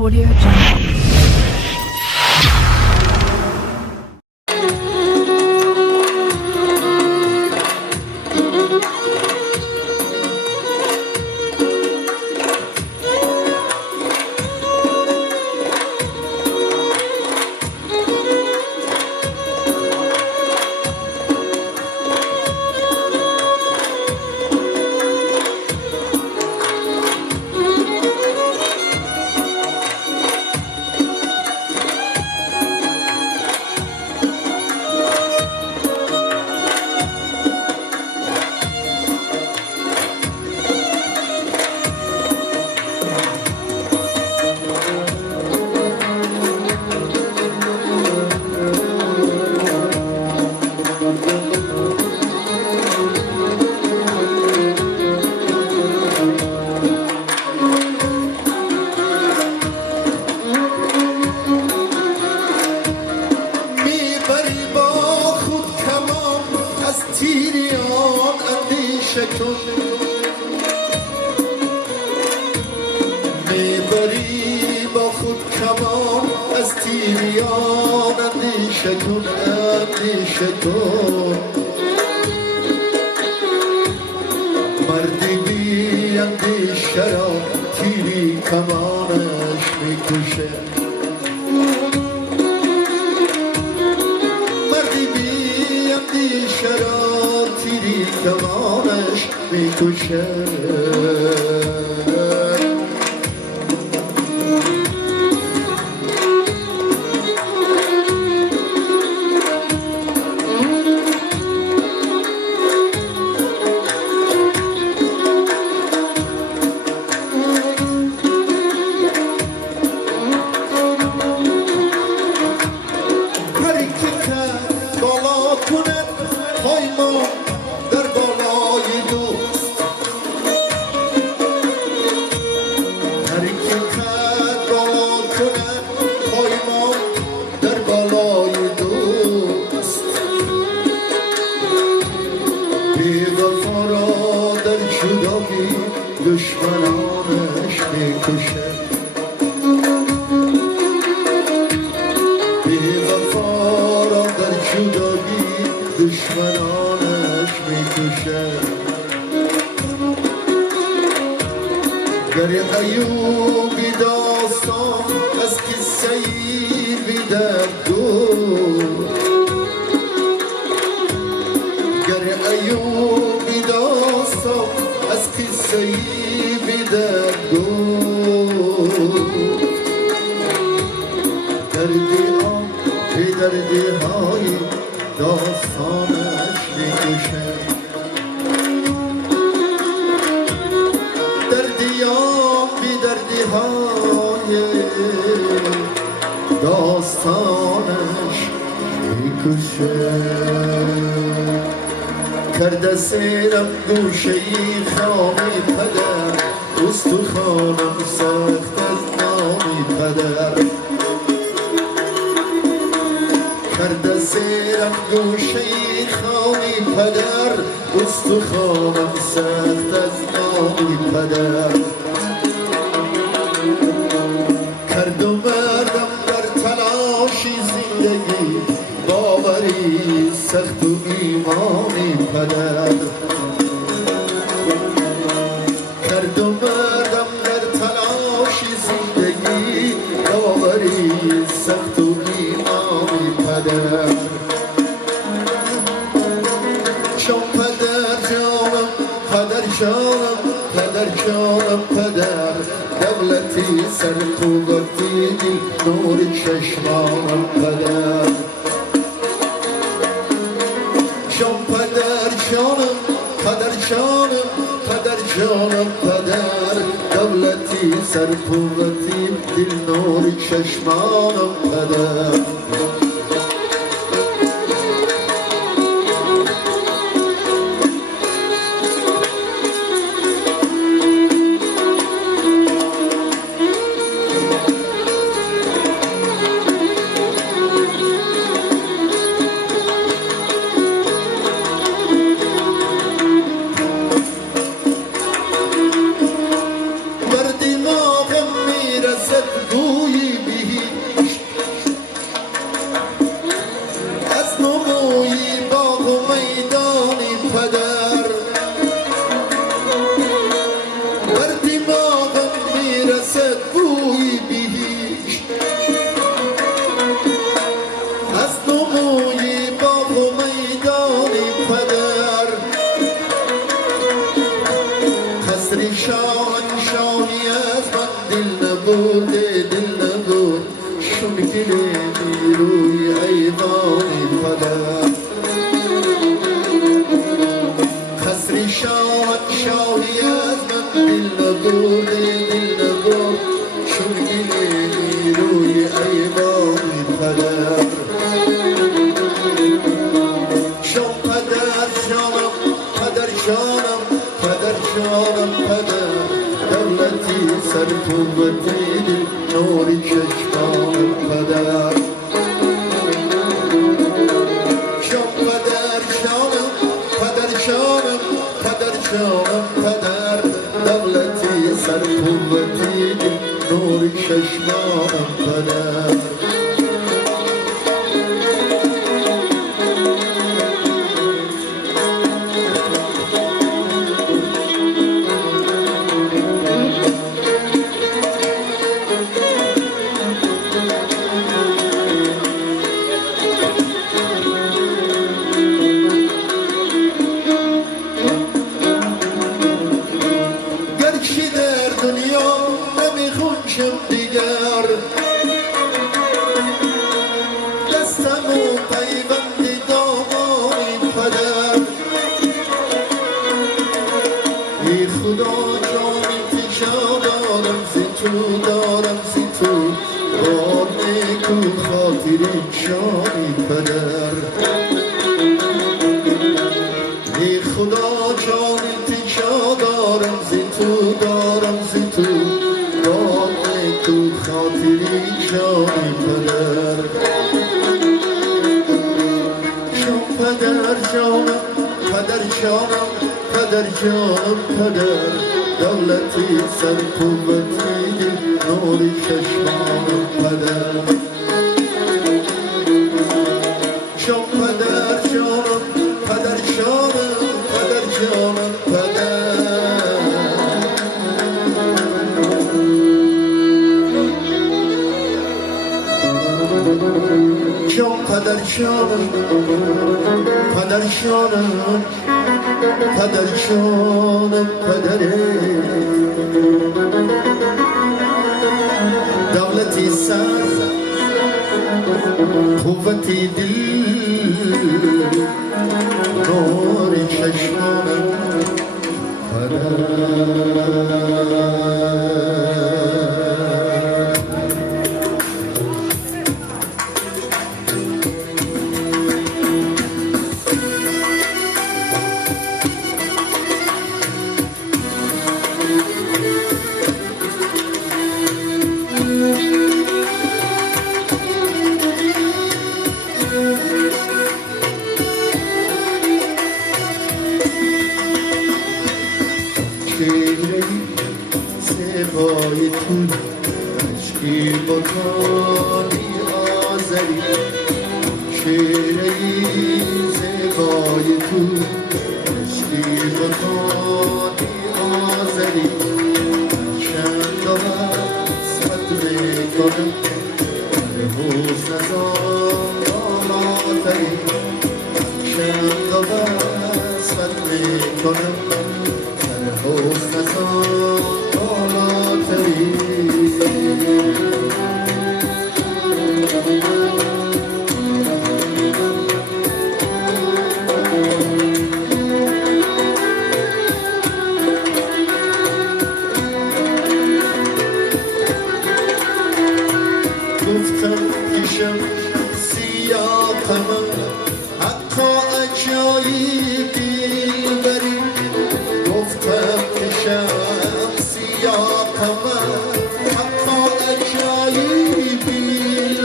Audio Jungle. میبری با خود کمان از تیریان اندیشه کن اندیشه کن مردی بی اندیشه را تیری کمانش میکشه مردی بی اندیشه را تیری کمانش میکشه در بالای دوست هر کی خط بالا کند پایمان در بالای دوست بی وفا را در جدایی دشمنانش میکشه بی وفا را در جدایی دشمنانش میکشه گر ایوبی داستان از قصه‌ای بی درد گر ایوبی داستان از قصه‌ای بی درد دردی آن بی دردی های داستانش میکشه دردیان بی دردی های داستانش میکشه کرده سیرم گوشه ای خامی پدر استخوانم سخت از نامی پدر کرده زیرم گوشه خامی پدر استخوانم سخت از نامی پدر کرد و مردم در تلاشی زندگی باوری سخت و ایمانی پدر کرد و مردم در تلاشی زندگی باوری سخت و ایمانی پدر شام پدر جانم پدر جانم پدر جانم پدر دولتی سرقوتی دل نور چشمانم پدر شام پدر جانم پدر جانم پدر جانم پدر دولتی سرقوتی دل نور چشمانم پدر بر دماغم میرسد نوری چشمان پدر شام پدر شانم پدر شانم پدر شانم پدر دولتی سرقوتی نوری چشمان پدر دیگر دستمو پیوندی دامانی پدر ای خدا جانی تیشا دارم زی تو دارم زی تو بار نیکو خاطر شانی پدر ای خدا جانی تیشا دارم زی تو دارم زی تو تو خاطری جانی پدر شام پدر جانم پدر جانم پدر جانم پدر دولتی سرقوتی نوری چشمانم پدر شام پدر جانم پدر جانم پدر جانم پدر شام پدر شانم پدر شانم پدر شانم پدر دولتی سر قوتی دل نوری چشمانم پدر چهره زیبای تو عشقی بکانی آذری چهره زیبای تو عشقی بکانی آذری چند وصفت میکنم در حسن از آماتری چند وصفت میکنم حسن بالاتری گفتم پیشم سیاقم حتی عجایبی بری گفتم پیشم سیاقم حتی عجایبی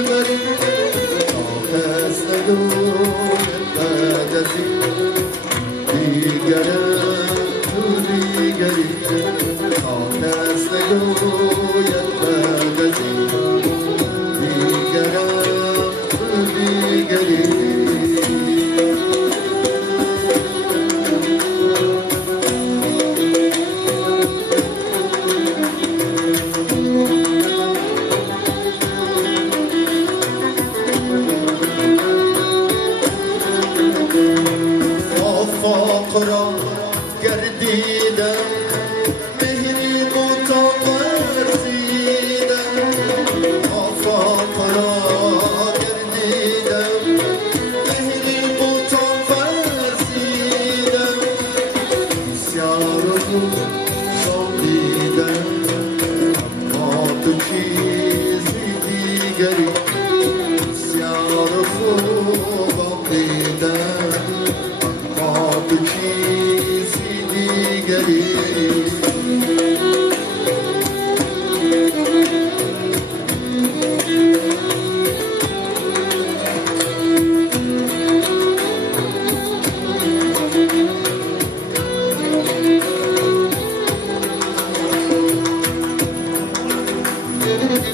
بری کاغذ ندارد بعد از این دیگرم تو دیگری کاغذ نگوید بعد از این دیگرم تو دیگری آفاق را گردیدم مهری متورزیدم آفاق را گردیدم مهری متورزیدم بسیار خوب دیدم اما تو چیزی دیگری بسیار خوب دیدم تو چیزی دیگری صورت